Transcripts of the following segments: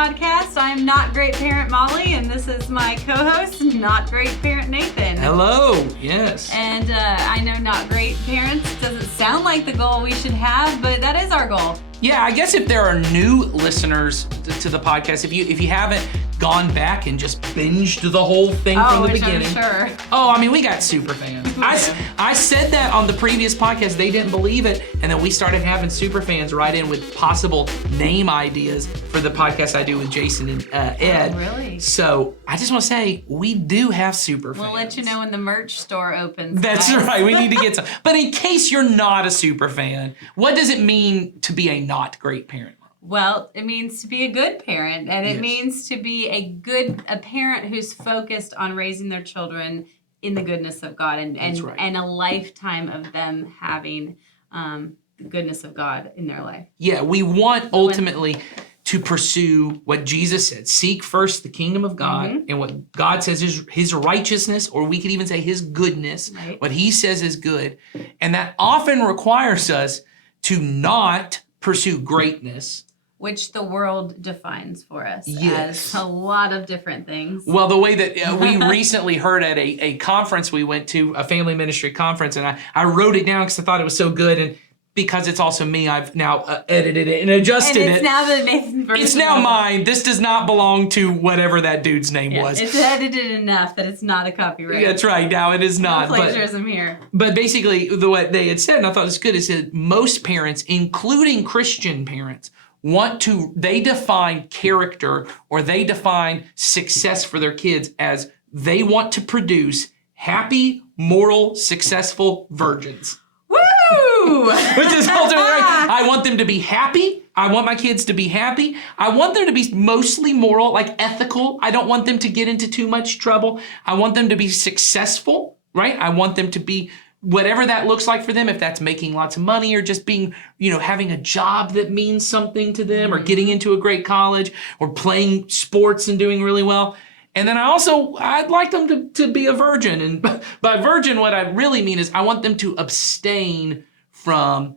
podcast. I'm Not Great Parent Molly, and this is my co-host, Not Great Parent Nathan. Hello, yes. And I know Not Great Parents doesn't sound like the goal we should have, but that is our goal. Yeah, I guess if there are new listeners to the podcast, if you haven't gone back and just binged the whole thing from the beginning. I'm sure. Oh, I mean, we got super fans. I said that on the previous podcast. They didn't believe it. And then we started having super fans write in with possible name ideas for the podcast I do with Jason and Ed. Oh, really? So I just want to say, we do have super fans. We'll let you know when the merch store opens. That's guys. right. We need to get some. But in case you're not a super fan, what does it mean to be a not great parent? Well, it means to be a good parent, and it Yes. means to be a parent who's focused on raising their children in the goodness of God, That's right. and a lifetime of them having the goodness of God in their life. Yeah, we want ultimately to pursue what Jesus said. Seek first the kingdom of God, and what God says is his righteousness, or we could even say his goodness, Right. what he says is good. And that often requires us to not pursue greatness. Which the world defines for us Yes. as a lot of different things. Well, the way that we recently heard at a conference we went to, a family ministry conference, and I wrote it down because I thought it was so good, and because it's also me, I've now edited it and adjusted And it's it. now the Nathan version. It's now of it. mine. This does not belong to whatever that dude's name Yeah, was. it's edited enough that it's not a copyright. That's right. Now it is No not. plagiarism here. But basically, what they had said, and I thought it was good, is that most parents, including Christian parents, they define character or they define success for their kids as they want to produce happy, moral, successful virgins. Woo! Which is ultimately right. I want them to be happy. I want my kids to be happy. I want them to be mostly moral, like ethical. I don't want them to get into too much trouble. I want them to be successful, right? I want them to be whatever that looks like for them, if that's making lots of money or just being, having a job that means something to them or getting into a great college or playing sports and doing really well. And then I'd like them to be a virgin. And by virgin, what I really mean is I want them to abstain from,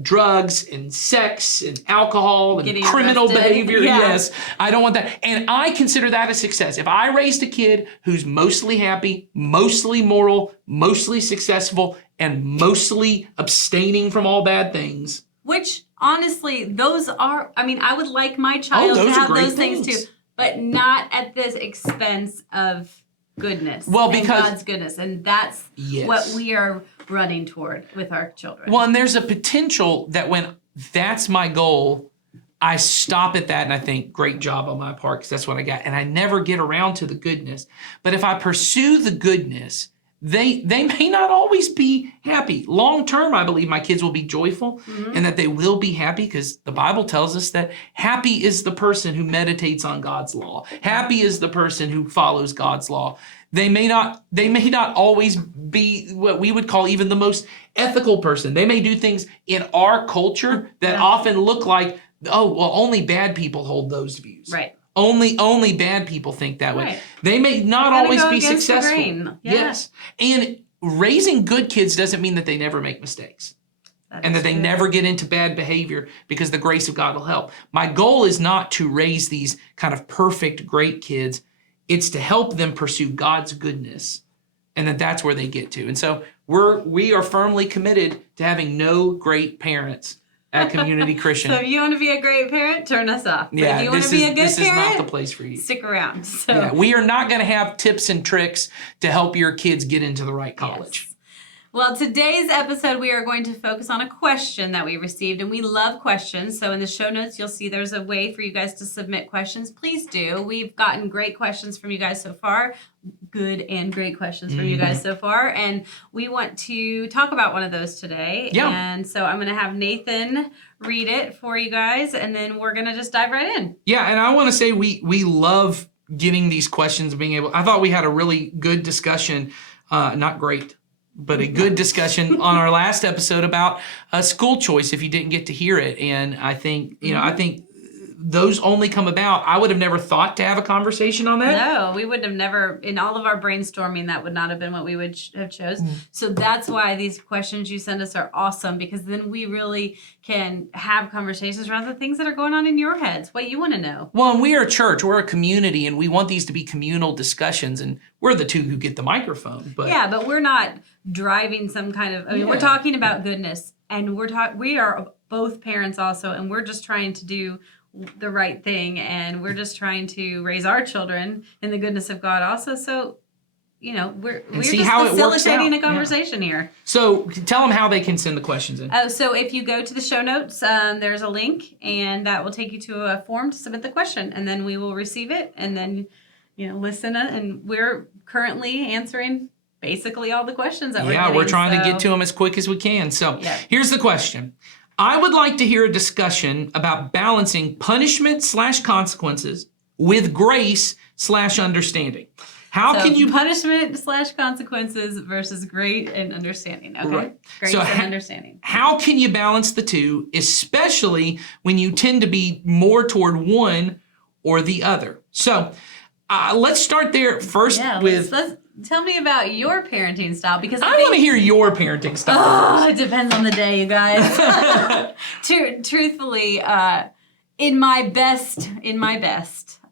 drugs and sex and alcohol and Getting criminal arrested. behavior. Yeah. Yes, I don't want that. And I consider that a success. If I raised a kid who's mostly happy, mostly moral, mostly successful, and mostly abstaining from all bad things. Which, honestly, I would like my child those to are have great those things things. too, but not at the expense of goodness. Well, and because- God's goodness. And that's Yes. what we are running toward with our children. Well, and there's a potential that when that's my goal, I stop at that and I think, great job on my part, because that's what I got. And I never get around to the goodness. But if I pursue the goodness, they may not always be happy. Long term, I believe my kids will be joyful and that they will be happy, because the Bible tells us that happy is the person who meditates on God's law. Happy is the person who follows God's law. They may not always be what we would call even the most ethical person. They may do things in our culture that often look like, oh, well, only bad people hold those views. Right. Only bad people think that way. Right. They may not Gotta always go be against the successful. grain. Yeah. Yes. And raising good kids doesn't mean that they never make mistakes and that they true. never get into bad behavior, because the grace of God will help. My goal is not to raise these kind of perfect, great kids. It's to help them pursue God's goodness, and that's where they get to. And so we are firmly committed to having no great parents at Community Christian. So if you want to be a great parent, turn us off. But if you want to be a good this parent, is not the place for you. stick around. So Yeah, we are not going to have tips and tricks to help your kids get into the right college. Yes. Well, today's episode, we are going to focus on a question that we received, and we love questions. So in the show notes, you'll see there's a way for you guys to submit questions. Please do. We've gotten great questions from you guys so far, good and great questions from you guys so far, and we want to talk about one of those today. Yeah. And so I'm going to have Nathan read it for you guys, and then we're going to just dive right in. Yeah, and I want to say we love getting these questions, I thought we had a really good discussion, not great, but a good discussion on our last episode about school choice, if you didn't get to hear it. And I think, I think those only come about, I would have never thought to have a conversation on that. No, we would have never, in all of our brainstorming, that would not have been what we would have chose. So that's why these questions you send us are awesome, because then we really can have conversations around the things that are going on in your heads, what you want to know. Well, and we are a church, we're a community, and we want these to be communal discussions, and we're the two who get the microphone. But Yeah, but we're not driving some kind of, we're Yeah. talking about goodness, and we are both parents also, and we're just trying to do the right thing, and we're just trying to raise our children in the goodness of God also. So, we're see just how it works facilitating out. a conversation here. So tell them how they can send the questions in. Oh, so if you go to the show notes, there's a link, and that will take you to a form to submit the question, and then we will receive it, and then listen. And we're currently answering basically all the questions that we're getting. We're trying to get to them as quick as we can. So here's the question. I would like to hear a discussion about balancing punishment/consequences with grace/understanding. How can you punishment/consequences versus great and understanding? Okay, Right. Grace So and understanding. How can you balance the two, especially when you tend to be more toward one or the other? So let's start there first with. Let's tell me about your parenting style, because I want to hear your parenting style. Oh, it depends on the day, you guys. Truthfully, in my best,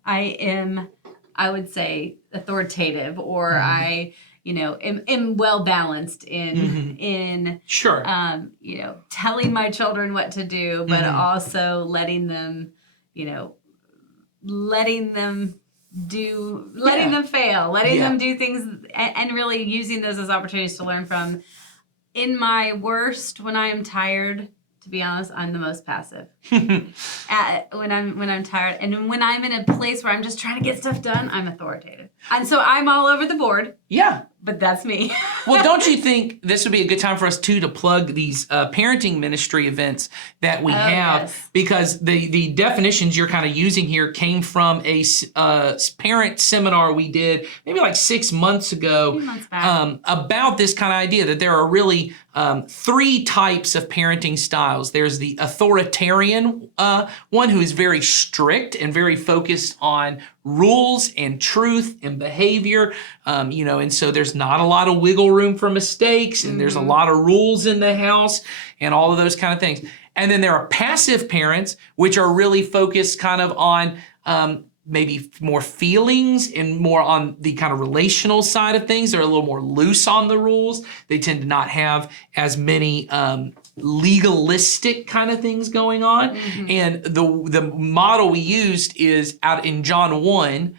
I am, I would say, authoritative, or I, am well balanced in Sure. telling my children what to do, but also letting them them fail, letting them do things, and really using those as opportunities to learn from. In my worst, when I am tired, to be honest, I'm the most passive. When I'm tired, and when I'm in a place where I'm just trying to get stuff done, I'm authoritative, and so I'm all over the board. Yeah. But that's me. Well, don't you think this would be a good time for us too to plug these parenting ministry events that we have? Yes. Because the definitions you're kind of using here came from a parent seminar we did maybe like 6 months ago. A few months back. About this kind of idea that there are really 3 types of parenting styles. There's the authoritarian one, who is very strict and very focused on rules and truth and behavior, and so there's not a lot of wiggle room for mistakes, and there's a lot of rules in the house and all of those kind of things. And then there are passive parents, which are really focused kind of on maybe more feelings and more on the kind of relational side of things. They're a little more loose on the rules. They tend to not have as many legalistic kind of things going on. And the model we used is out in John 1.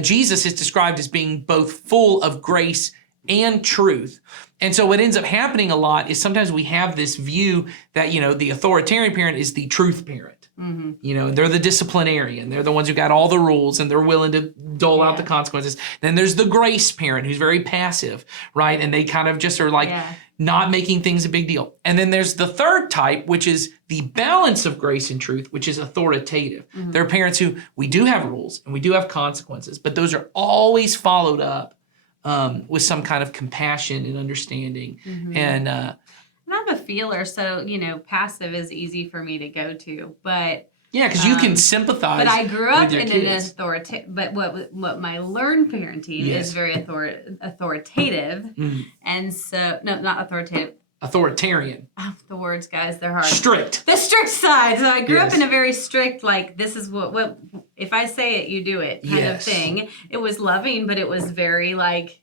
Jesus is described as being both full of grace and truth. And so what ends up happening a lot is sometimes we have this view that, the authoritarian parent is the truth parent. They're the disciplinarian. They're the ones who got all the rules and they're willing to dole out the consequences. Then there's the grace parent who's very passive, right? And they kind of just are like not making things a big deal. And then there's the third type, which is the balance of grace and truth, which is authoritative. There are parents who, we do have rules and we do have consequences, but those are always followed up with some kind of compassion and understanding. And I'm a feeler, so passive is easy for me to go to, but because you can sympathize. But I grew up in an kids. authoritative. But what my learned parenting is very authoritative, and so not authoritative. Authoritarian. Oh, the words, guys, they're hard. Strict. The strict side. So I grew up in a very strict, like, this is what if I say it, you do it kind of thing. It was loving, but it was very like,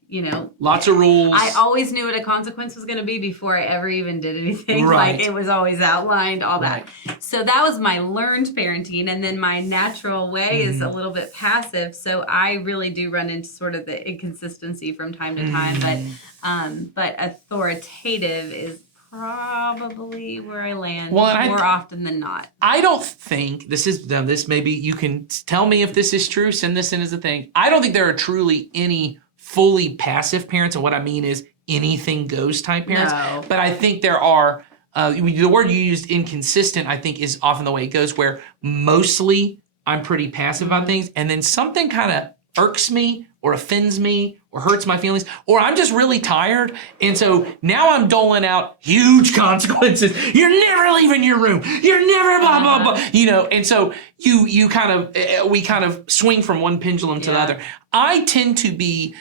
lots of rules. I always knew what a consequence was going to be before I ever even did anything. Right. Like, it was always outlined, all that. So that was my learned parenting. And then my natural way is a little bit passive. So I really do run into sort of the inconsistency from time to time. But authoritative is probably where I land more often than not. I don't think this maybe you can tell me if this is true, send this in as a thing. I don't think there are truly any fully passive parents, and what I mean is anything goes type parents. No. But I think there are, the word you used, inconsistent, I think is often the way it goes, where mostly I'm pretty passive about things, and then something kind of irks me or offends me or hurts my feelings, or I'm just really tired. And so now I'm doling out huge consequences. You're never leaving your room. You're never blah, blah, blah. You know, and so we kind of swing from one pendulum to the other. I tend to be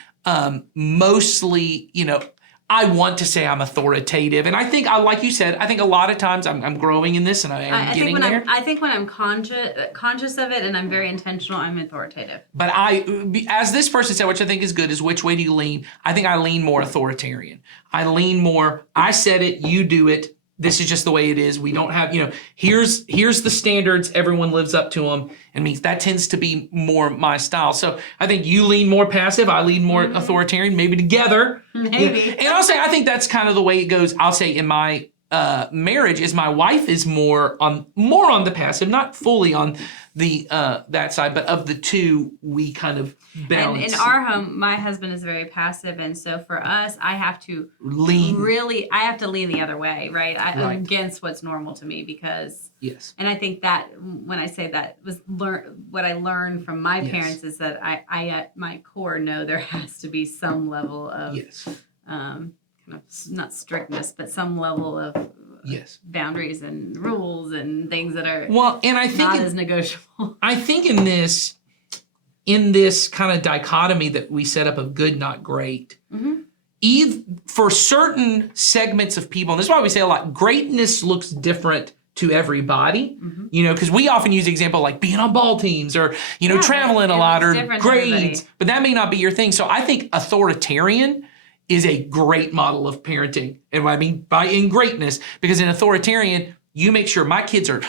mostly, you know, I want to say I'm authoritative. And I think, like you said, I think a lot of times I'm growing in this and I'm getting there. I think when I'm conscious of it and I'm very intentional, I'm authoritative. But as this person said, which I think is good, is which way do you lean? I think I lean more authoritarian. I lean more, I said it, you do it. This is just the way it is. We don't have, you know, here's the standards. Everyone lives up to them. And means that tends to be more my style. So I think you lean more passive. I lean more authoritarian, maybe together. Maybe. You know? And I'll say, I think that's kind of the way it goes. I'll say in my marriage is my wife is more on the passive, not fully on the that side, but of the two, we kind of balance. And in our home, my husband is very passive, and so for us, I have to lean the other way, right? Right. Against what's normal to me, because yes. And I think that when I say that was what I learned from my parents is that I at my core know there has to be some level of kind of not strictness, but some level of boundaries and rules and things that are and I think not as negotiable. I think in this kind of dichotomy that we set up of good, not great, for certain segments of people, and this is why we say a lot, greatness looks different to everybody, you know, because we often use the example like being on ball teams or, you know, traveling a lot or grades, but that may not be your thing. So I think authoritarian is a great model of parenting. And what I mean by in greatness, because in authoritarian, you make sure my kids aren't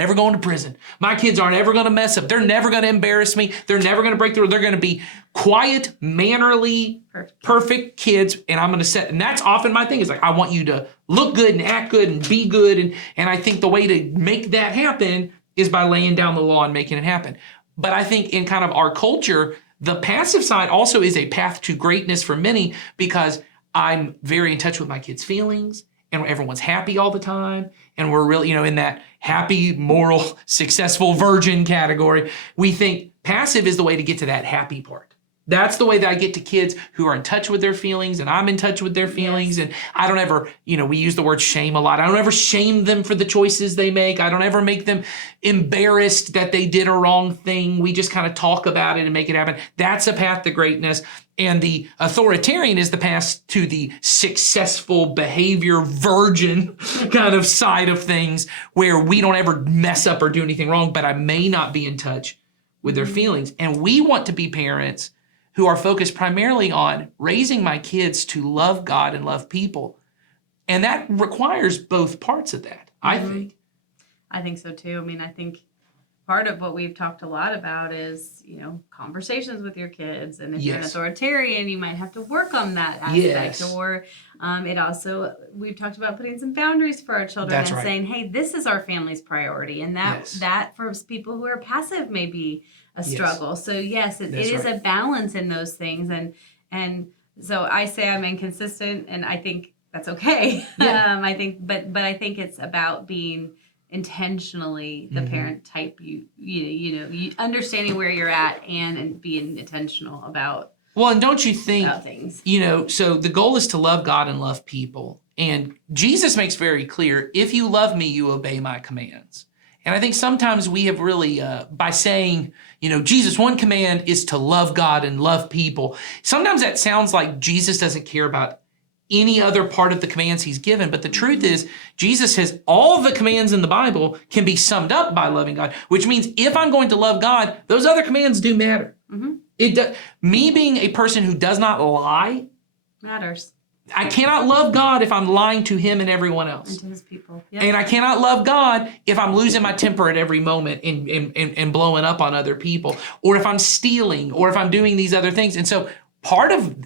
ever going to prison. My kids aren't ever going to mess up. They're never going to embarrass me. They're never going to break through. They're going to be quiet, mannerly, perfect kids. And I'm going to and that's often my thing is like, I want you to look good and act good and be good. And I think the way to make that happen is by laying down the law and making it happen. But I think in kind of our culture, the passive side also is a path to greatness for many because I'm very in touch with my kids' feelings and everyone's happy all the time. And we're really, you know, in that happy, moral, successful virgin category. We think passive is the way to get to that happy part. That's the way that I get to kids who are in touch with their feelings and I'm in touch with their feelings. And I don't ever, you know, we use the word shame a lot. I don't ever shame them for the choices they make. I don't ever make them embarrassed that they did a wrong thing. We just kind of talk about it and make it happen. That's a path to greatness. And the authoritarian is the path to the successful behavior virgin kind of side of things where we don't ever mess up or do anything wrong, but I may not be in touch with their feelings. And we want to be parents who are focused primarily on raising my kids to love God and love people. And that requires both parts of that, I think. I think so too. I mean, I think part of what we've talked a lot about is, you know, conversations with your kids. And if you're an authoritarian, you might have to work on that aspect. Or it also, we've talked about putting some boundaries for our children saying, hey, this is our family's priority. And that for people who are passive may be a struggle. So yes, it is a balance in those things. And so I say I'm inconsistent and I think that's okay. I think, but I think it's about being intentionally the parent type, you understanding where you're at and being intentional about. Well, and don't you think, things. You know, so the goal is to love God and love people. And Jesus makes very clear, if you love me, you obey my commands. And I think sometimes we have really, by saying, you know, Jesus, one command is to love God and love people. Sometimes that sounds like Jesus doesn't care about any other part of the commands he's given. But the truth is, Jesus says all the commands in the Bible can be summed up by loving God, which means if I'm going to love God, those other commands do matter. Me being a person who does not lie matters. I cannot love God if I'm lying to him and everyone else. And to his people. Yep. And I cannot love God if I'm losing my temper at every moment and blowing up on other people, or if I'm stealing, or if I'm doing these other things. And so part of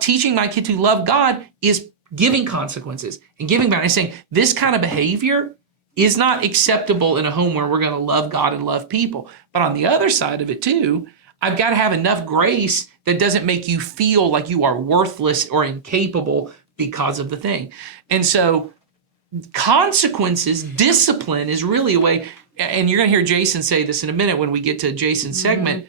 teaching my kid to love God is giving consequences and giving boundaries, saying this kind of behavior is not acceptable in a home where we're going to love God and love people. But on the other side of it too, I've got to have enough grace that doesn't make you feel like you are worthless or incapable because of the thing. And so consequences, discipline is really a way, and you're going to hear Jason say this in a minute when we get to Jason's segment,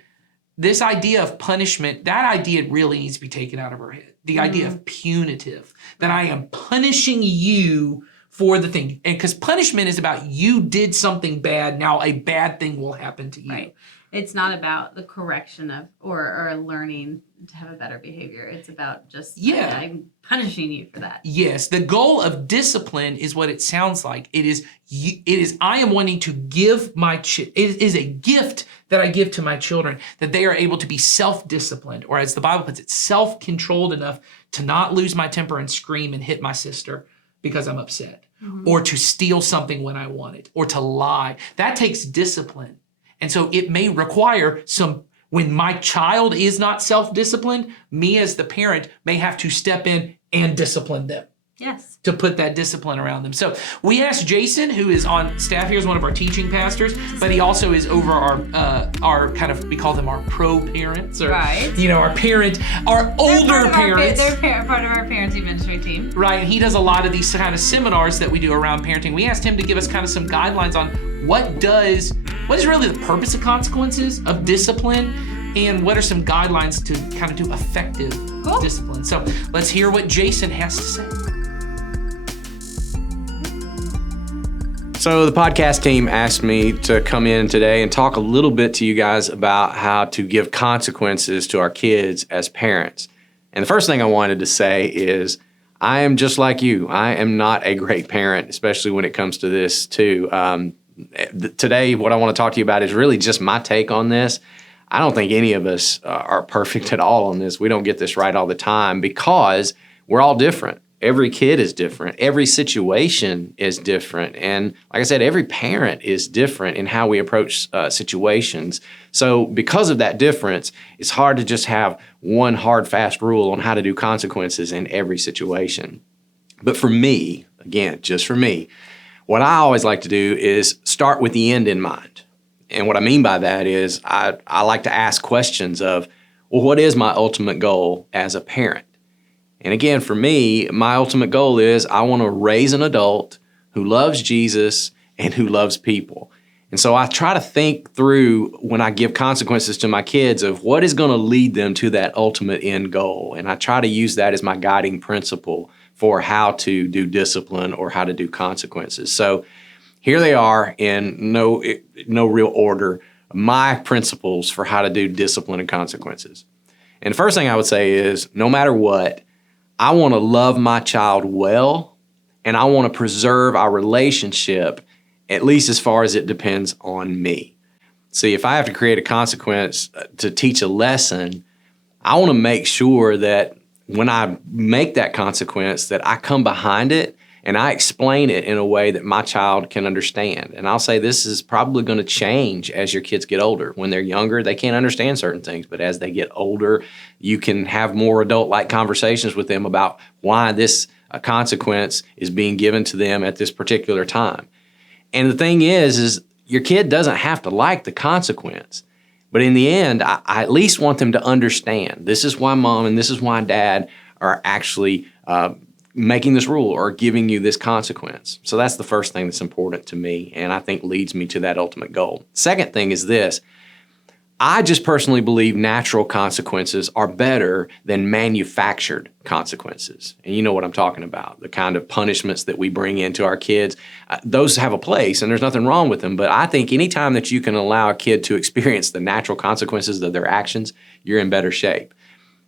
this idea of punishment, that idea really needs to be taken out of our head. The idea of punitive, that I am punishing you for the thing. And because punishment is about you did something bad, now a bad thing will happen to you. Right. It's not about the correction of or learning to have a better behavior. It's about just I'm punishing you for that. Yes, the goal of discipline is what it sounds like. It is I am wanting to give it is a gift that I give to my children, that they are able to be self-disciplined, or as the Bible puts it, self-controlled enough to not lose my temper and scream and hit my sister because I'm upset, or to steal something when I want it, or to lie. That takes discipline. And so it may require when my child is not self-disciplined, me as the parent may have to step in and discipline them. Yes. To put that discipline around them. So we asked Jason, who is on staff here as one of our teaching pastors, but he also is over our kind of, we call them our pro parents, or our older parents. They're part of our parenting ministry team. Right, and he does a lot of these kind of seminars that we do around parenting. We asked him to give us kind of some guidelines on what is really the purpose of consequences, of discipline, and what are some guidelines to kind of do effective discipline. So let's hear what Jason has to say. So the podcast team asked me to come in today and talk a little bit to you guys about how to give consequences to our kids as parents. And the first thing I wanted to say is I am just like you. I am not a great parent, especially when it comes to this too. Today, what I want to talk to you about is really just my take on this. I don't think any of us are perfect at all on this. We don't get this right all the time because we're all different. Every kid is different. Every situation is different. And like I said, every parent is different in how we approach situations. So because of that difference, it's hard to just have one hard, fast rule on how to do consequences in every situation. But for me, again, just for me, what I always like to do is start with the end in mind. And what I mean by that is I like to ask questions of, well, what is my ultimate goal as a parent? And again, for me, my ultimate goal is I want to raise an adult who loves Jesus and who loves people. And so I try to think through when I give consequences to my kids of what is going to lead them to that ultimate end goal. And I try to use that as my guiding principle for how to do discipline or how to do consequences. So here they are in no real order, my principles for how to do discipline and consequences. And the first thing I would say is no matter what, I want to love my child well, and I want to preserve our relationship, at least as far as it depends on me. See, if I have to create a consequence to teach a lesson, I want to make sure that when I make that consequence, that I come behind it and I explain it in a way that my child can understand. And I'll say this is probably going to change as your kids get older. When they're younger, they can't understand certain things. But as they get older, you can have more adult-like conversations with them about why this consequence is being given to them at this particular time. And the thing is your kid doesn't have to like the consequence. But in the end, I at least want them to understand this is why mom and this is why dad are actually making this rule or giving you this consequence. So that's the first thing that's important to me and I think leads me to that ultimate goal. Second thing is this. I just personally believe natural consequences are better than manufactured consequences. And you know what I'm talking about, the kind of punishments that we bring into our kids. Those have a place and there's nothing wrong with them. But I think anytime that you can allow a kid to experience the natural consequences of their actions, you're in better shape.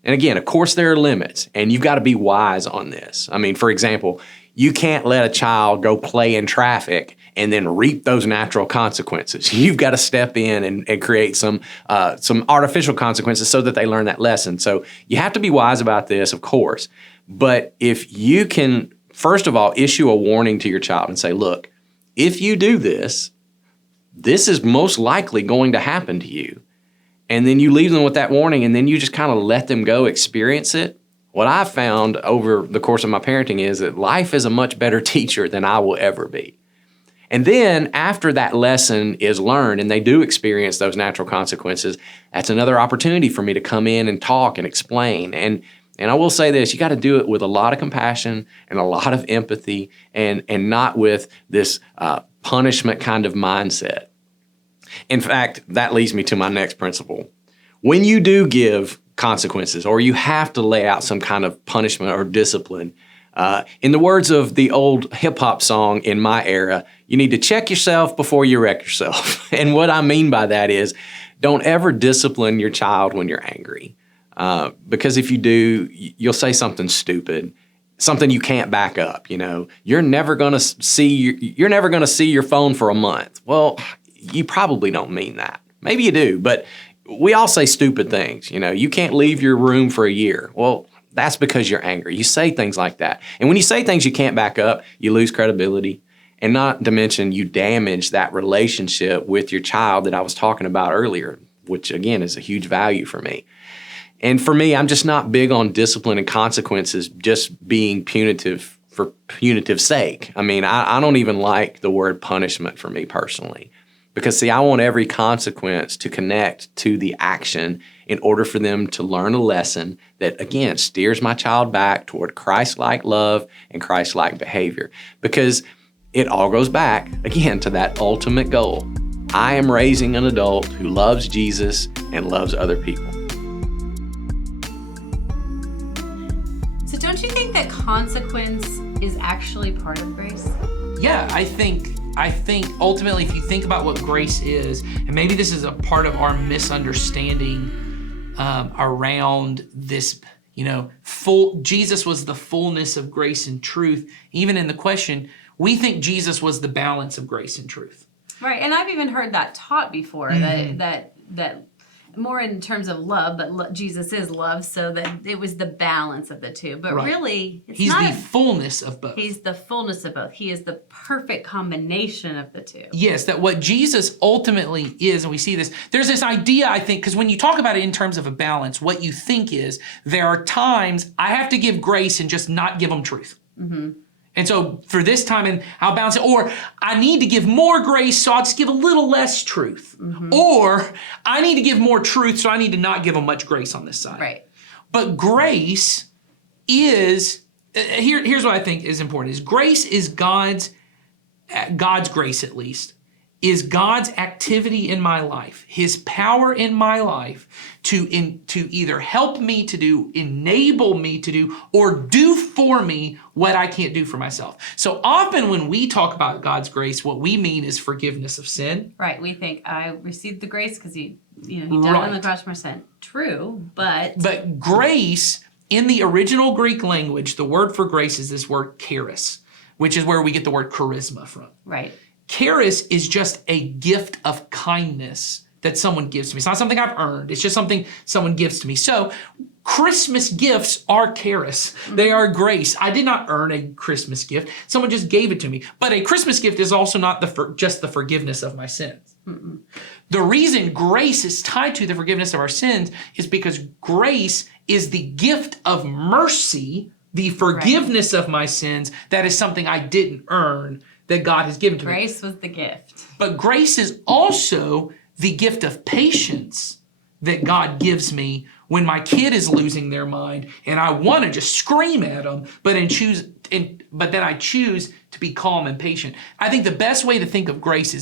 And again, of course, there are limits, and you've got to be wise on this. I mean, for example, you can't let a child go play in traffic and then reap those natural consequences. You've got to step in and create some artificial consequences so that they learn that lesson. So you have to be wise about this, of course. But if you can, first of all, issue a warning to your child and say, look, if you do this, this is most likely going to happen to you. And then you leave them with that warning and then you just kind of let them go experience it. What I've found over the course of my parenting is that life is a much better teacher than I will ever be. And then after that lesson is learned and they do experience those natural consequences, that's another opportunity for me to come in and talk and explain. And I will say this, you got to do it with a lot of compassion and a lot of empathy and not with this punishment kind of mindset. In fact, that leads me to my next principle. when you do give consequences or you have to lay out some kind of punishment or discipline, in the words of the old hip hop song in my era, you need to check yourself before you wreck yourself. And what I mean by that is don't ever discipline your child when you're angry. Because if you do, you'll say something stupid, something you can't back up. You're never going to see your phone for a month. Well, you probably don't mean that. Maybe you do, but we all say stupid things. You can't leave your room for a year. Well, that's because you're angry. You say things like that. And when you say things you can't back up, you lose credibility. And not to mention you damage that relationship with your child that I was talking about earlier, which again is a huge value for me. And for me, I'm just not big on discipline and consequences just being punitive for punitive sake. I mean, I don't even like the word punishment for me personally. Because see, I want every consequence to connect to the action in order for them to learn a lesson that, again, steers my child back toward Christ-like love and Christ-like behavior. Because it all goes back, again, to that ultimate goal. I am raising an adult who loves Jesus and loves other people. So don't you think that consequence is actually part of grace? Yeah, I think ultimately, if you think about what grace is, and maybe this is a part of our misunderstanding around this, Jesus was the fullness of grace and truth. Even in the question, we think Jesus was the balance of grace and truth. Right, and I've even heard that taught before, that more in terms of love, but Jesus is love, so that it was the balance of the two. But really, it's He's not the fullness of both. He's the fullness of both. He is the perfect combination of the two. Yes, that what Jesus ultimately is, and we see this, there's this idea, I think, because when you talk about it in terms of a balance, what you think is, there are times I have to give grace and just not give them truth. Mm-hmm. And so for this time, and I'll balance it. Or I need to give more grace, so I'll just give a little less truth. Mm-hmm. Or I need to give more truth, so I need to not give them much grace on this side. Right. But grace is, here's what I think is important, is grace is God's grace at least, is God's activity in my life, his power in my life to either help me to do, enable me to do, or do for me what I can't do for myself. So often when we talk about God's grace, what we mean is forgiveness of sin. Right. We think I received the grace because he died on the cross for my sin. True, but grace in the original Greek language, the word for grace is this word charis, which is where we get the word charisma from. Right. Charis is just a gift of kindness that someone gives to me. It's not something I've earned. It's just something someone gives to me. So Christmas gifts are charis. They are grace. I did not earn a Christmas gift. Someone just gave it to me. But a Christmas gift is also not just the forgiveness of my sins. Mm-mm. The reason grace is tied to the forgiveness of our sins is because grace is the gift of mercy, the forgiveness of my sins. That is something I didn't earn, that God has given to me. Grace was the gift. But grace is also the gift of patience that God gives me when my kid is losing their mind and I want to just scream at them, but then I choose to be calm and patient. I think the best way to think of grace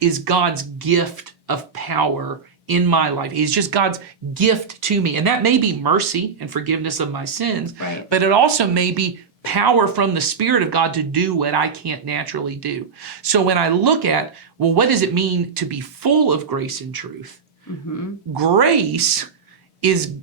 is God's gift of power in my life. It's just God's gift to me. And that may be mercy and forgiveness of my sins, right, but it also may be power from the Spirit of God to do what I can't naturally do. So when I look at, well, what does it mean to be full of grace and truth? Mm-hmm. Grace is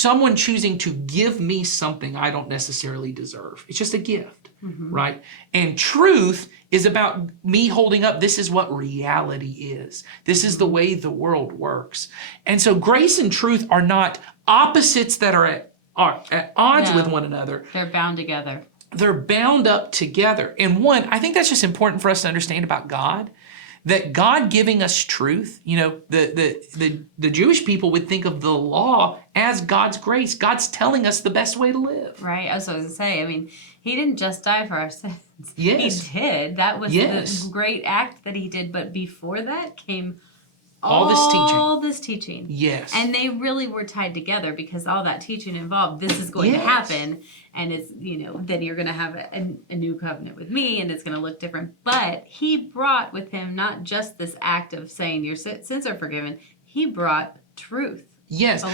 someone choosing to give me something I don't necessarily deserve. It's just a gift, right? And truth is about me holding up, this is what reality is. This is the way the world works. And so grace and truth are not opposites that are at odds with one another. They're bound together. They're bound up together. And I think that's just important for us to understand about God, that God giving us truth, the Jewish people would think of the law as God's grace. God's telling us the best way to live. Right. That's what I was going to say. I mean, he didn't just die for our sins. Yes. He did. That was the great act that he did. But before that came all this teaching. Yes. And they really were tied together because all that teaching involved, this is going to happen. And it's, then you're going to have a new covenant with me and it's going to look different. But he brought with him not just this act of saying your sins are forgiven. He brought truth Yes.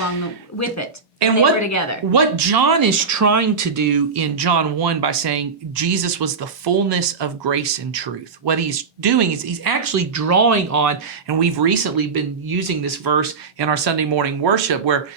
with it. And they were together. What John is trying to do in John 1 by saying Jesus was the fullness of grace and truth, what he's doing is he's actually drawing on, and we've recently been using this verse in our Sunday morning worship where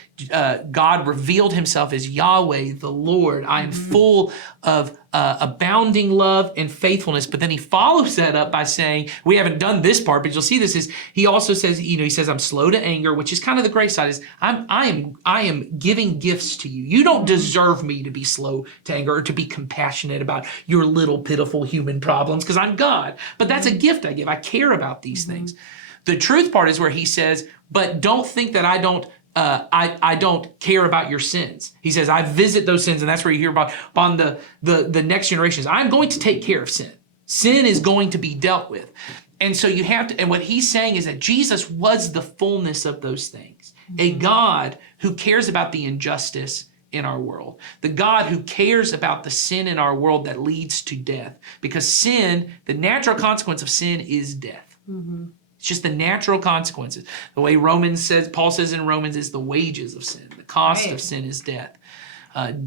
God revealed himself as Yahweh, the Lord. I am full of abounding love and faithfulness. But then he follows that up by saying, we haven't done this part, but you'll see this is, he also says, he says, I'm slow to anger, which is kind of the grace side, is I am giving gifts to you. You don't deserve me to be slow to anger or to be compassionate about your little pitiful human problems because I'm God. But that's a gift I give. I care about these things. The truth part is where he says, but don't think that I don't care about your sins. He says, I visit those sins, and that's where you hear about on the next generations. I'm going to take care of sin. Sin is going to be dealt with. And so you have to, and what he's saying is that Jesus was the fullness of those things. A God who cares about the injustice in our world. The God who cares about the sin in our world that leads to death. Because sin, the natural consequence of sin is death. It's just the natural consequences. The way Paul says in Romans, is the wages of sin. The cost of sin is death.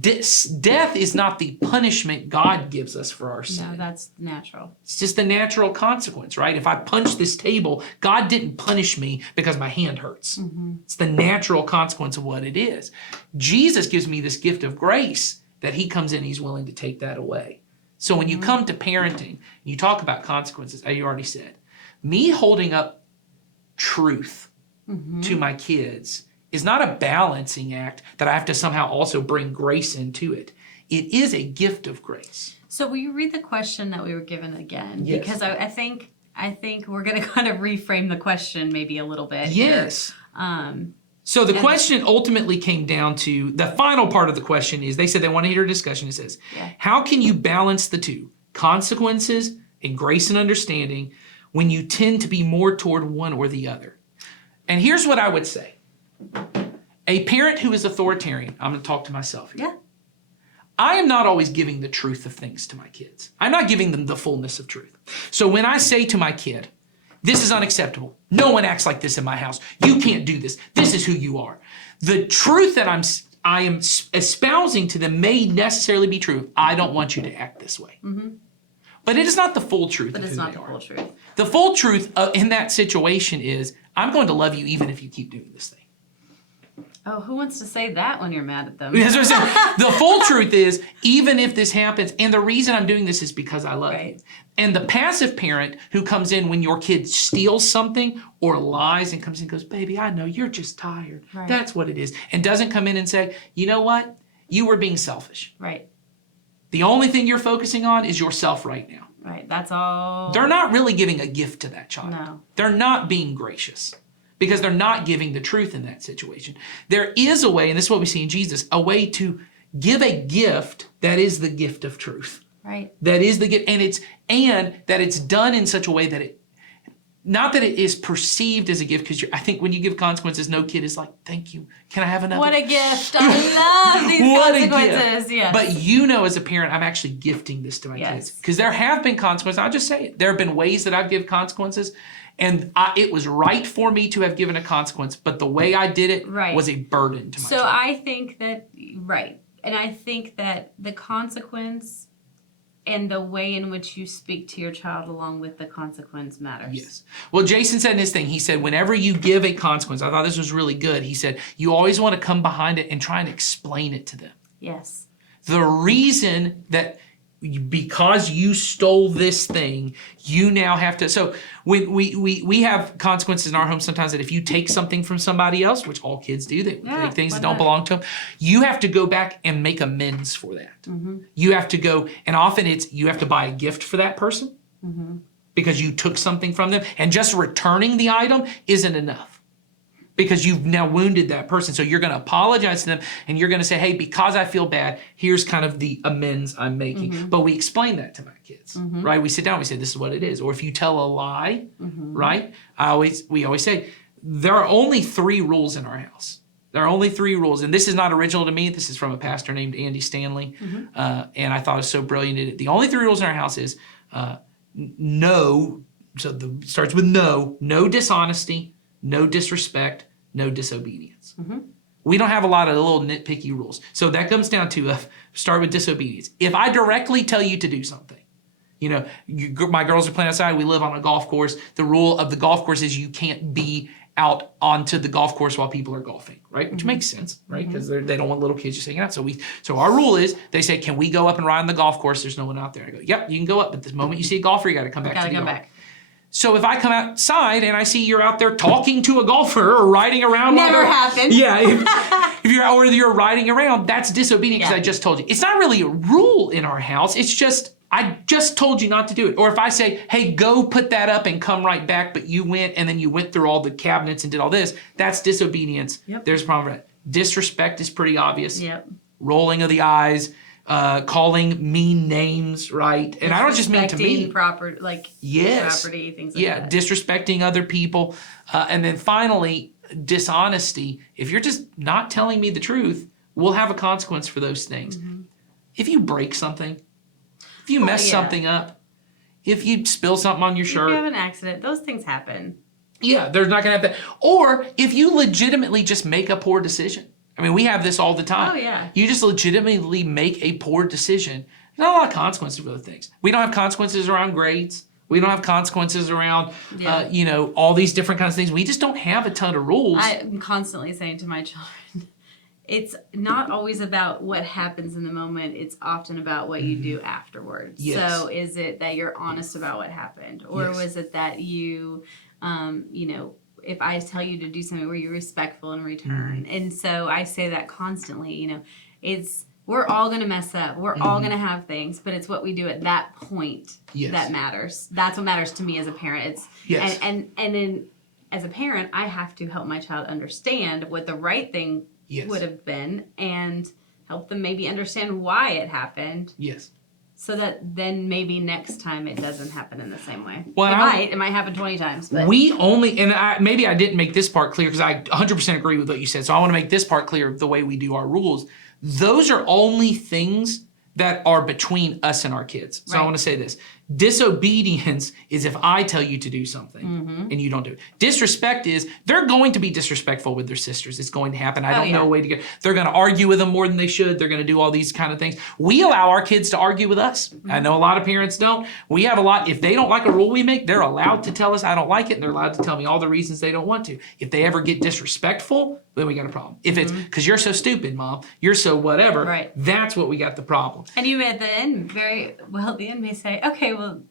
Death is not the punishment God gives us for our sin. No, that's natural. It's just the natural consequence, right? If I punch this table, God didn't punish me because my hand hurts. It's the natural consequence of what it is. Jesus gives me this gift of grace that he comes in, he's willing to take that away. So when you come to parenting, you talk about consequences, as you already said, me holding up truth to my kids is not a balancing act that I have to somehow also bring grace into it. It is a gift of grace. So will you read the question that we were given again? Yes. Because I think we're going to kind of reframe the question maybe a little bit. Yes. So the question ultimately came down to, the final part of the question is, they said they want to hear a discussion. It says, how can you balance the two, consequences and grace and understanding, when you tend to be more toward one or the other? And here's what I would say. A parent who is authoritarian, I'm going to talk to myself here. Yeah. I am not always giving the truth of things to my kids. I'm not giving them the fullness of truth. So when I say to my kid, this is unacceptable. No one acts like this in my house. You can't do this. This is who you are. The truth that I am espousing to them may necessarily be true. I don't want you to act this way. But it is not the full truth of who they are. But it's not the full truth. The full truth in that situation is, I'm going to love you even if you keep doing this thing. Oh, who wants to say that when you're mad at them? That's what I'm saying. The full truth is, even if this happens, and the reason I'm doing this is because I love you. And the passive parent who comes in when your kid steals something or lies and comes in and goes, baby, I know you're just tired. Right. That's what it is. And doesn't come in and say, you know what? You were being selfish. Right. The only thing you're focusing on is yourself right now. Right. That's all. They're not really giving a gift to that child. No. They're not being gracious, because they're not giving the truth in that situation. There is a way, and this is what we see in Jesus, a way to give a gift that is the gift of truth. Right. That is the gift, and that it's done in such a way that it, not that it is perceived as a gift, because I think when you give consequences, no kid is like, thank you, can I have another? What a gift. I love these consequences. Yes. But you know, as a parent, I'm actually gifting this to my kids. Because there have been consequences. I'll just say it. There have been ways that I've given consequences, and it was right for me to have given a consequence, but the way I did it was a burden to my child. So I think that, and I think that the consequence and the way in which you speak to your child along with the consequence matters. Yes. Well, Jason said in his thing, he said, whenever you give a consequence, I thought this was really good. He said, you always want to come behind it and try and explain it to them. Yes. The reason that because you stole this thing, you now have to. So when we have consequences in our home sometimes that if you take something from somebody else, which all kids do, they take things that don't belong to them, you have to go back and make amends for that. You have to go, and often you have to buy a gift for that person because you took something from them, and just returning the item isn't enough. Because you've now wounded that person. So you're going to apologize to them, and you're going to say, hey, because I feel bad, here's kind of the amends I'm making. But we explain that to my kids, right? We sit down, we say, this is what it is. Or if you tell a lie, right? We always say, there are only 3 rules in our house. There are only 3 rules. And this is not original to me. This is from a pastor named Andy Stanley. And I thought it was so brilliant. The only 3 rules in our house is no, so starts with no dishonesty, no disrespect, no disobedience. We don't have a lot of little nitpicky rules. So that comes down to start with disobedience. If I directly tell you to do something, my girls are playing outside, we live on a golf course. The rule of the golf course is you can't be out onto the golf course while people are golfing, right? Which makes sense, right? Because they don't want little kids just hanging out. So our rule is, they say, can we go up and ride on the golf course? There's no one out there. I go, yep, you can go up, but the moment you see a golfer, you got to come back to the golf. So if I come outside and I see you're out there talking to a golfer or riding around, Never happened. Yeah, if you're riding around, that's disobedient because I just told you. It's not really a rule in our house. It's just, I just told you not to do it. Or if I say, hey, go put that up and come right back, but you went and then you went through all the cabinets and did all this, that's disobedience. Yep. There's a problem with that. Disrespect is pretty obvious. Yep. Rolling of the eyes, calling mean names, right? And I don't just mean to me. Property, property, things like that. Disrespecting other people. And then finally, dishonesty. If you're just not telling me the truth, we'll have a consequence for those things. If you break something, if you mess something up, if you spill something on your shirt. If you have an accident, those things happen. Yeah, there's not going to happen. Or if you legitimately just make a poor decision. I mean, we have this all the time. Oh, yeah. You just legitimately make a poor decision. Not a lot of consequences for those things. We don't have consequences around grades. We don't have consequences around, all these different kinds of things. We just don't have a ton of rules. I'm constantly saying to my children, it's not always about what happens in the moment. It's often about what you do afterwards. Yes. So is it that you're honest about what happened? Or was it that you, if I tell you to do something, were you respectful in return? And so I say that constantly, we're all going to mess up. We're all going to have things, but it's what we do at that point that matters. That's what matters to me as a parent. And then as a parent, I have to help my child understand what the right thing would have been and help them maybe understand why it happened. Yes. So that then maybe next time it doesn't happen in the same way. Well, It might happen 20 times. But maybe I didn't make this part clear because I 100% agree with what you said. So I want to make this part clear of the way we do our rules. Those are only things that are between us and our kids. So I want to say this. Disobedience is if I tell you to do something and you don't do it. Disrespect is they're going to be disrespectful with their sisters. It's going to happen. I don't know a way to get. They're going to argue with them more than they should. They're going to do all these kind of things. We allow our kids to argue with us. I know a lot of parents don't. We have a lot. If they don't like a rule we make, they're allowed to tell us I don't like it, and they're allowed to tell me all the reasons they don't want to. If they ever get disrespectful, then we got a problem. If it's because you're so stupid, Mom, you're so whatever, that's what we got the problem. And you at the end, at the end may say, okay, well,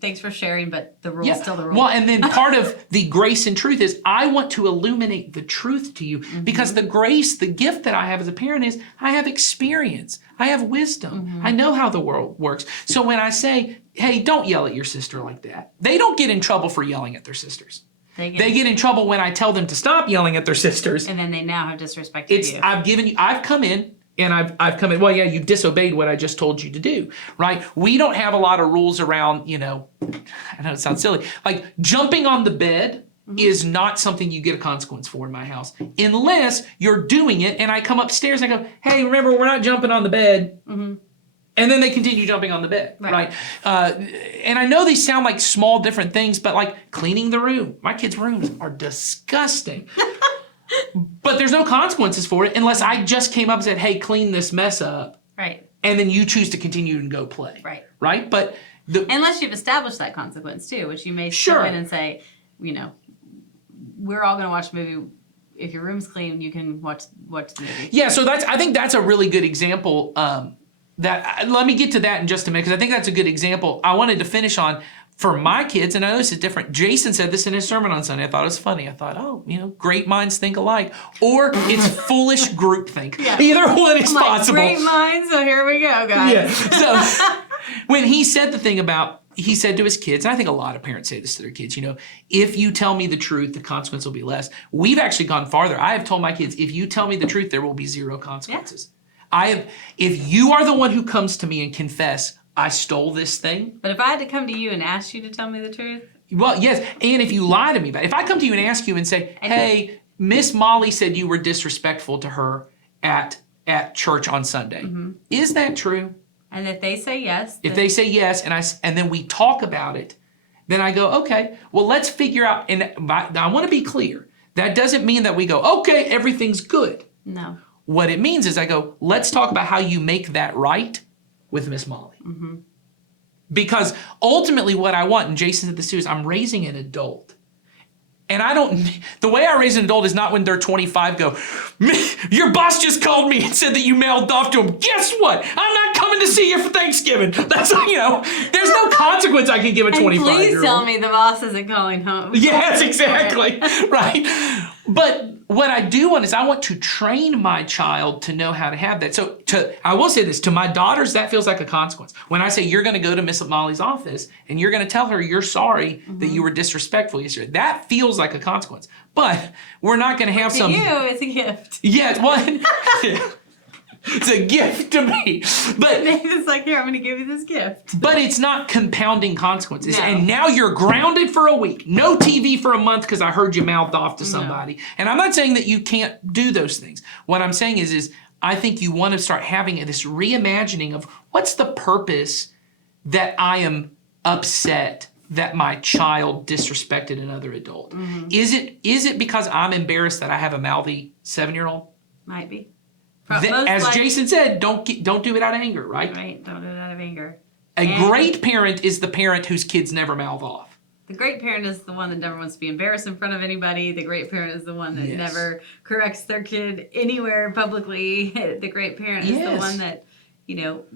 thanks for sharing, but the rule's still the rule. Well, and then part of the grace and truth is I want to illuminate the truth to you because the grace, the gift that I have as a parent is I have experience. I have wisdom. I know how the world works. So when I say, hey, don't yell at your sister like that, they don't get in trouble for yelling at their sisters. They get in trouble when I tell them to stop yelling at their sisters. And then they now have disrespected you. I've come in and I've come in, well, yeah, you disobeyed what I just told you to do, right? We don't have a lot of rules around, I know it sounds silly, like jumping on the bed is not something you get a consequence for in my house, unless you're doing it and I come upstairs and I go, hey, remember, we're not jumping on the bed. And then they continue jumping on the bed, right? And I know these sound like small different things, but like cleaning the room. My kids' rooms are disgusting. But there's no consequences for it unless I just came up and said, hey, clean this mess up. Right. And then you choose to continue and go play. Right. Right? But unless you've established that consequence too, which you may go in and say, we're all going to watch a movie. If your room's clean, you can watch the movie. Yeah, so I think that's a really good example. Let me get to that in just a minute because I think that's a good example. I wanted to finish on for my kids, and I know this is different. Jason said this in his sermon on Sunday. I thought it was funny. I thought, great minds think alike, or it's foolish groupthink. Either one is possible. Great minds. So here we go, guys. Yeah. So when he said the thing about. He said to his kids, and I think a lot of parents say this to their kids, if you tell me the truth, the consequence will be less. We've actually gone farther. I have told my kids, if you tell me the truth, there will be zero consequences. If you are the one who comes to me and confess, I stole this thing. But if I had to come to you and ask you to tell me the truth? Well, yes. And if you lie to me about it, if I come to you and ask you and say, hey, Miss Molly said you were disrespectful to her at church on Sunday. Is that true? And if they say yes. If they say yes, and then we talk about it, then I go, okay, well, let's figure out, and I want to be clear. That doesn't mean that we go, okay, everything's good. No. What it means is I go, let's talk about how you make that right with Miss Molly. Because ultimately what I want, and Jason said this too, is I'm raising an adult. And the way I raise an adult is not when they're 25 go, your boss just called me and said that you mailed off to him. Guess what? I'm not coming to see you for Thanksgiving. That's, there's no consequence I can give a 25-year-old. Please tell me the boss isn't calling home. Yes, exactly. Right. But what I do want is I want to train my child to know how to have that. So I will say this, to my daughters, that feels like a consequence. When I say you're going to go to Miss Molly's office and you're going to tell her you're sorry that you were disrespectful yesterday, that feels like a consequence. But we're not going to have To you, it's a gift. Yeah, well, it's a gift to me. But It's like, here, I'm going to give you this gift. But it's not compounding consequences. No. And now you're grounded for a week. No TV for a month because I heard you mouthed off to somebody. And I'm not saying that you can't do those things. What I'm saying is I think you want to start having this reimagining of what's the purpose that I am upset that my child disrespected another adult? Is it because I'm embarrassed that I have a mouthy 7-year-old? Might be. As Jason said, don't do it out of anger, right? Right, don't do it out of anger. A great parent is the parent whose kids never mouth off. The great parent is the one that never wants to be embarrassed in front of anybody. The great parent is the one that never corrects their kid anywhere publicly. The great parent is the one that,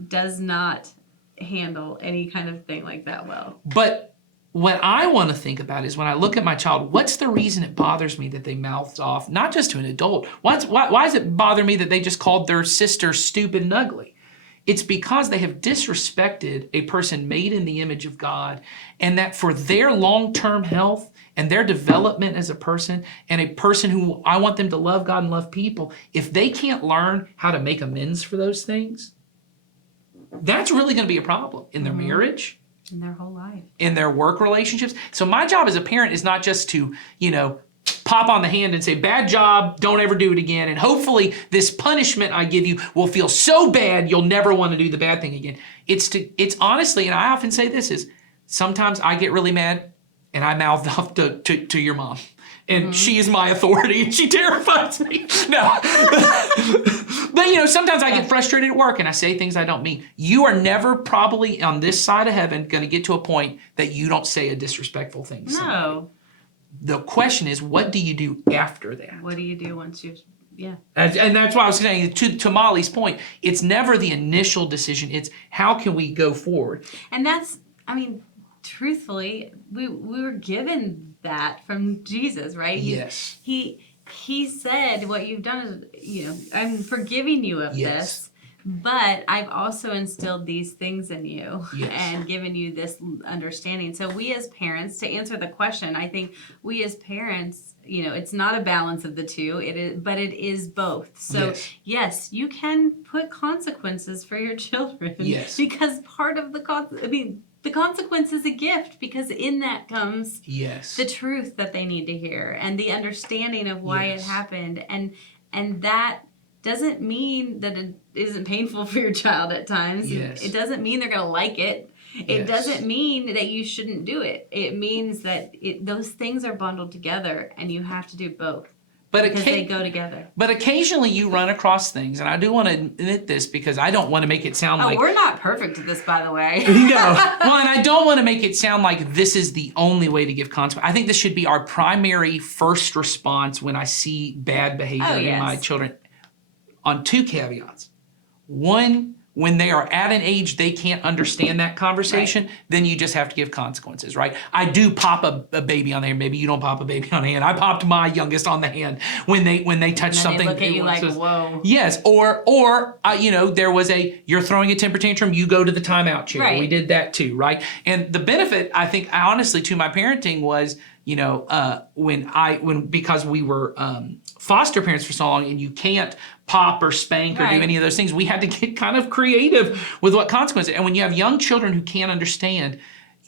does not handle any kind of thing like that well. But what I want to think about is when I look at my child, what's the reason it bothers me that they mouthed off, not just to an adult? Why does it bother me that they just called their sister stupid and ugly? It's because they have disrespected a person made in the image of God, and that for their long-term health and their development as a person, and a person who I want them to love God and love people, if they can't learn how to make amends for those things, that's really going to be a problem in their marriage, in their whole life, in their work relationships. So my job as a parent is not just to, pop on the hand and say, bad job, don't ever do it again. And hopefully this punishment I give you will feel so bad you'll never want to do the bad thing again. It's honestly, and I often say this, is sometimes I get really mad and I mouth off to your mom. And she is my authority and she terrifies me. No. But sometimes I get frustrated at work and I say things I don't mean. You are never probably on this side of heaven going to get to a point that you don't say a disrespectful thing to somebody. No. The question is, what do you do after that? What do you do once you, And that's why I was saying, to Molly's point, it's never the initial decision. It's how can we go forward? And that's, truthfully, we were given that from Jesus, right? Yes. He said, what you've done is, I'm forgiving you of this, but I've also instilled these things in you and given you this understanding. So we as parents, to answer the question, I think we as parents, it's not a balance of the two, but it is both. So yes, you can put consequences for your children. Yes. Because part of the consequence is a gift, because in that comes the truth that they need to hear and the understanding of why it happened. And that doesn't mean that it isn't painful for your child at times. It doesn't mean they're going to like it. It doesn't mean that you shouldn't do it. It means that those things are bundled together and you have to do both. Because they go together. But occasionally you run across things, and I do want to admit this because I don't want to make it sound like... we're not perfect at this, by the way. No. Well, and I don't want to make it sound like this is the only way to give consequence. I think this should be our primary first response when I see bad behavior in my children, on 2 caveats. One, when they are at an age they can't understand that conversation, then you just have to give consequences, right? I do pop a baby on the hand. Maybe you don't pop a baby on the hand. I popped my youngest on the hand when they touch something. They look at you like, whoa. Yes, or there was you're throwing a temper tantrum, you go to the timeout chair. Right. We did that too, right? And the benefit, I think, honestly, to my parenting was, because we were foster parents for so long, and you can't pop or spank or do any of those things, we had to get kind of creative with what consequences. And when you have young children who can't understand,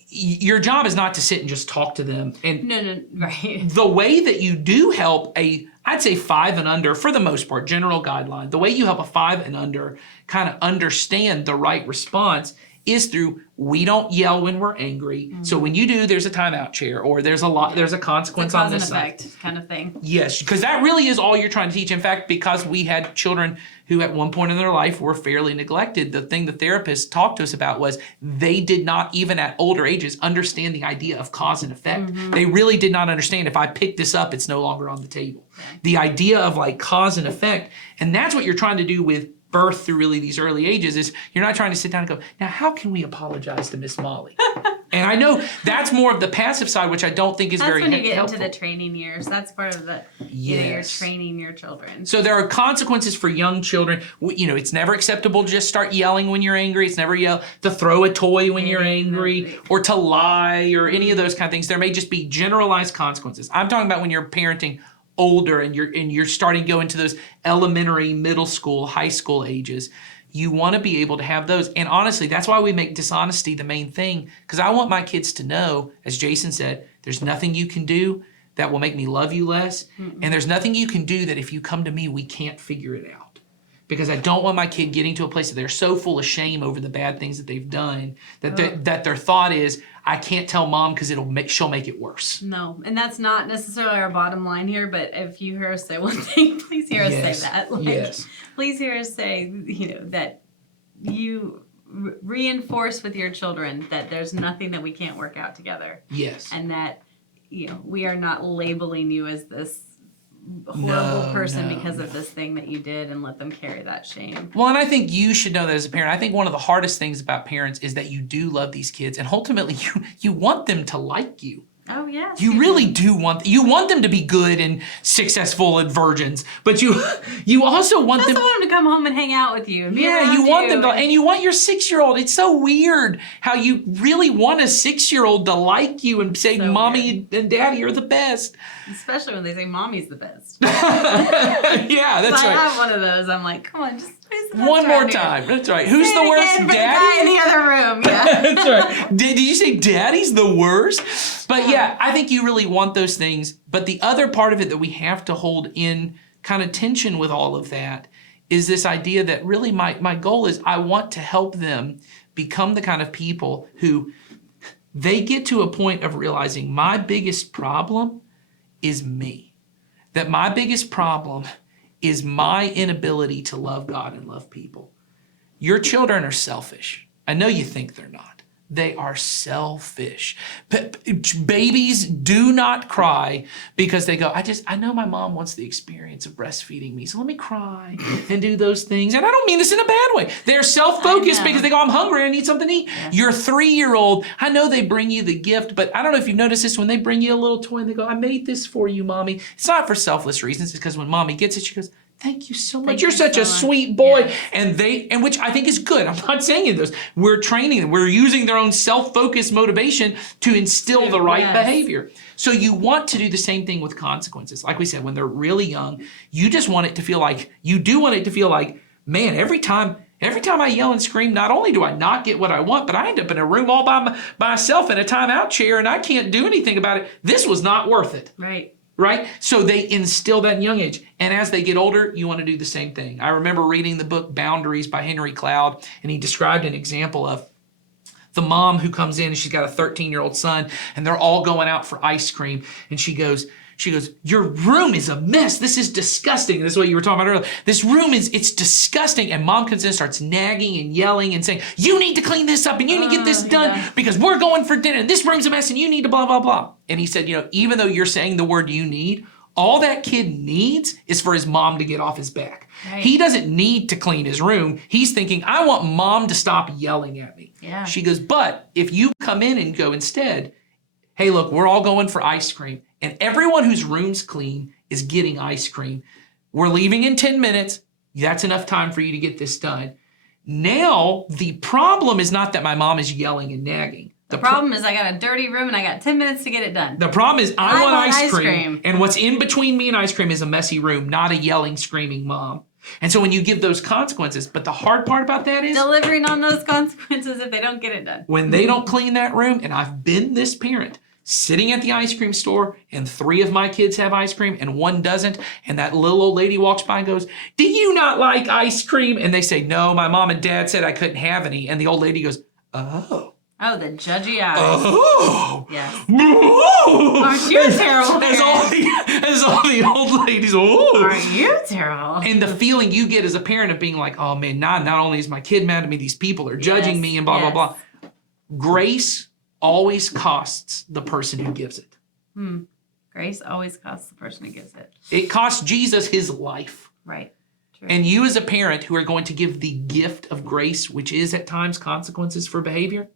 your job is not to sit and just talk to them. And No, right. the way that you do help I'd say 5 and under, for the most part, general guideline, the way you help a 5 and under kind of understand the right response is through we don't yell when we're angry. So when you do, there's a timeout chair or there's a consequence on Cause and this side. effect kind of thing. Yes, because that really is all you're trying to teach. In fact, because we had children who at one point in their life were fairly neglected, the thing the therapist talked to us about was they did not, even at older ages, understand the idea of cause and effect. They really did not understand if I pick this up, it's no longer on the table. The idea of like cause and effect, and that's what you're trying to do with birth through really these early ages is you're not trying to sit down and go, now how can we apologize to Miss Molly? And I know that's more of the passive side, which I don't think is That's very when you get helpful. into the training years. That's part of the, you're Yes. training your children. So there are consequences for young children. It's never acceptable to just start yelling when you're angry. It's never to throw a toy when you're angry or to lie or any of those kind of things. There may just be generalized consequences. I'm talking about when you're parenting older and you're starting to go into those elementary, middle school, high school ages. You want to be able to have those. And honestly, that's why we make dishonesty the main thing, because I want my kids to know, as Jason said, there's nothing you can do that will make me love you less. And there's nothing you can do that if you come to me, we can't figure it out. Because I don't want my kid getting to a place that they're so full of shame over the bad things that they've done that their thought is, I can't tell mom because she'll make it worse. No, and that's not necessarily our bottom line here, but if you hear us say one thing, please hear us say that. Yes. Please hear us say, that you reinforce with your children that there's nothing that we can't work out together. Yes. And that, we are not labeling you as this horrible person because of this thing that you did and let them carry that shame. Well, and I think you should know that as a parent. I think one of the hardest things about parents is that you do love these kids, and ultimately you want them to like you. Oh, yes. You really do want them to be good and successful and virgins, but you also want them. I want them to come home and hang out with you. And be Yeah, around you want them to, and you want your 6-year-old. It's so weird how you really want a 6-year-old to like you and say, So "Mommy and Daddy are the best." Especially when they say mommy's the best. Yeah, that's I right. have one of those. I'm like, come on, just who's the best One more around here? time. That's right. Who's Say the it worst, again for the guy in Daddy? the other room. Yeah. That's right. Did you say Daddy's the worst? But yeah, I think you really want those things. But the other part of it that we have to hold in kind of tension with all of that is this idea that really my goal is I want to help them become the kind of people who they get to a point of realizing my biggest problem is me. That my biggest problem is my inability to love God and love people. Your children are selfish. I know you think they're not. They are selfish. Babies do not cry because they go, I know my mom wants the experience of breastfeeding me, so let me cry and do those things. And I don't mean this in a bad way. They're self-focused because they go, I'm hungry, I need something to eat. Yeah. Your 3-year-old, I know they bring you the gift, but I don't know if you've noticed this, when they bring you a little toy and they go, I made this for you, Mommy. It's not for selfless reasons. It's because when Mommy gets it, she goes, thank you so much. You're such a sweet boy. Yes. And which I think is good. I'm not saying it is. We're training them. We're using their own self-focused motivation to instill the right behavior. So you want to do the same thing with consequences. Like we said, when they're really young, you just want it to feel like, man, every time I yell and scream, not only do I not get what I want, but I end up in a room all by myself in a timeout chair and I can't do anything about it. This was not worth it. Right? So they instill that in young age. And as they get older, you want to do the same thing. I remember reading the book Boundaries by Henry Cloud, and he described an example of the mom who comes in and she's got a 13-year-old son, and they're all going out for ice cream. And she goes, your room is a mess. This is disgusting. This is what you were talking about earlier. This room it's disgusting. And mom comes in and starts nagging and yelling and saying, you need to clean this up and you need to get this done because we're going for dinner. This room's a mess and you need to blah, blah, blah. And he said, even though you're saying the word you need, all that kid needs is for his mom to get off his back. Right. He doesn't need to clean his room. He's thinking, I want mom to stop yelling at me. Yeah. She goes, but if you come in and go instead, hey, look, we're all going for ice cream. And everyone whose room's clean is getting ice cream. We're leaving in 10 minutes. That's enough time for you to get this done. Now, the problem is not that my mom is yelling and nagging. The problem is I got a dirty room and I got 10 minutes to get it done. The problem is I want ice cream. And what's in between me and ice cream is a messy room, not a yelling, screaming mom. And so when you give those consequences, but the hard part about that is delivering on those consequences if they don't get it done. When they don't clean that room, and I've been this parent, sitting at the ice cream store and 3 of my kids have ice cream and 1 doesn't. And that little old lady walks by and goes, do you not like ice cream? And they say, no, my mom and dad said I couldn't have any. And the old lady goes, Oh. Oh, the judgy eyes. Oh. Yes. Oh. Aren't you terrible? As all the old ladies. Oh. Aren't you terrible? And the feeling you get as a parent of being like, oh man, not only is my kid mad at me, these people are judging Yes, me and blah, yes. blah, blah. Grace always costs the person who gives it. Grace always costs the person who gives it. It cost Jesus his life. Right. True. And you as a parent who are going to give the gift of grace, which is at times consequences for behavior,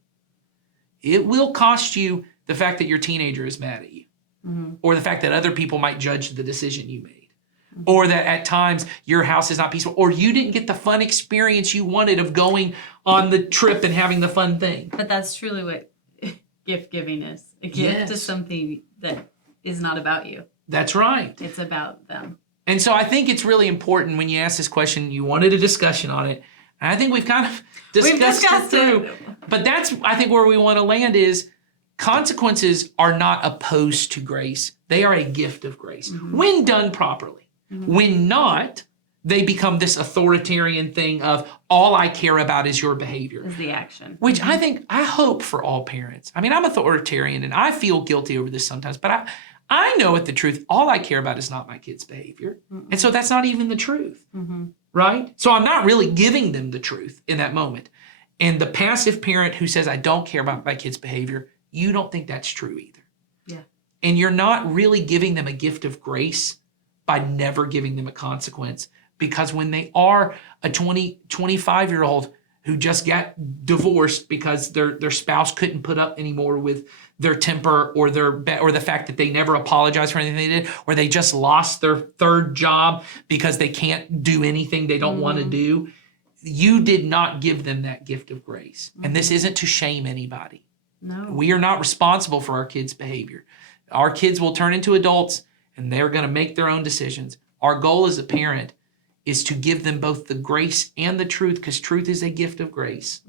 it will cost you the fact that your teenager is mad at you, or the fact that other people might judge the decision you made, or that at times your house is not peaceful, or you didn't get the fun experience you wanted of going on the trip and having the fun thing. But that's truly what gift giving is. A gift is something that is not about you. That's right. It's about them. And so I think it's really important when you ask this question, you wanted a discussion on it. And I think we've kind of discussed it through. But that's, I think, where we want to land is consequences are not opposed to grace. They are a gift of grace when done properly. When not, they become this authoritarian thing of all I care about is your behavior. Is the action. Which I hope for all parents. I mean, I'm authoritarian and I feel guilty over this sometimes, but I know at the truth, all I care about is not my kid's behavior. And so that's not even the truth, right? So I'm not really giving them the truth in that moment. And the passive parent who says, I don't care about my kid's behavior, you don't think that's true either. Yeah. And you're not really giving them a gift of grace by never giving them a consequence. Because when they are a 25-year-old who just got divorced because their spouse couldn't put up anymore with their temper or or the fact that they never apologized for anything they did, or they just lost their third job because they can't do anything they don't want to do, you did not give them that gift of grace. And this isn't to shame anybody. No. We are not responsible for our kids' behavior. Our kids will turn into adults and they're going to make their own decisions. Our goal as a parent is to give them both the grace and the truth, because truth is a gift of grace.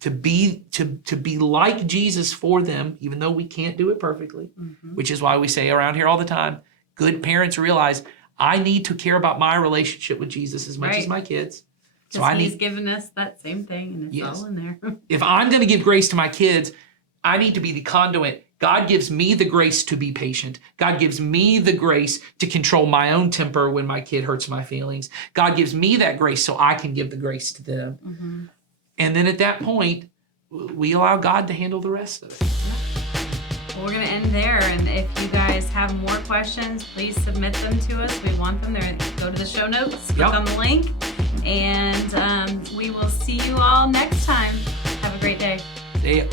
To be like Jesus for them, even though we can't do it perfectly, which is why we say around here all the time, good parents realize I need to care about my relationship with Jesus as much as my kids. So He's given us that same thing, and it's all in there. If I'm going to give grace to my kids, I need to be the conduit. God gives me the grace to be patient. God gives me the grace to control my own temper when my kid hurts my feelings. God gives me that grace so I can give the grace to them. And then at that point, we allow God to handle the rest of it. Well, we're going to end there. And if you guys have more questions, please submit them to us. We want them there. Go to the show notes, click on the link, and we will see you all next time. Have a great day. See ya.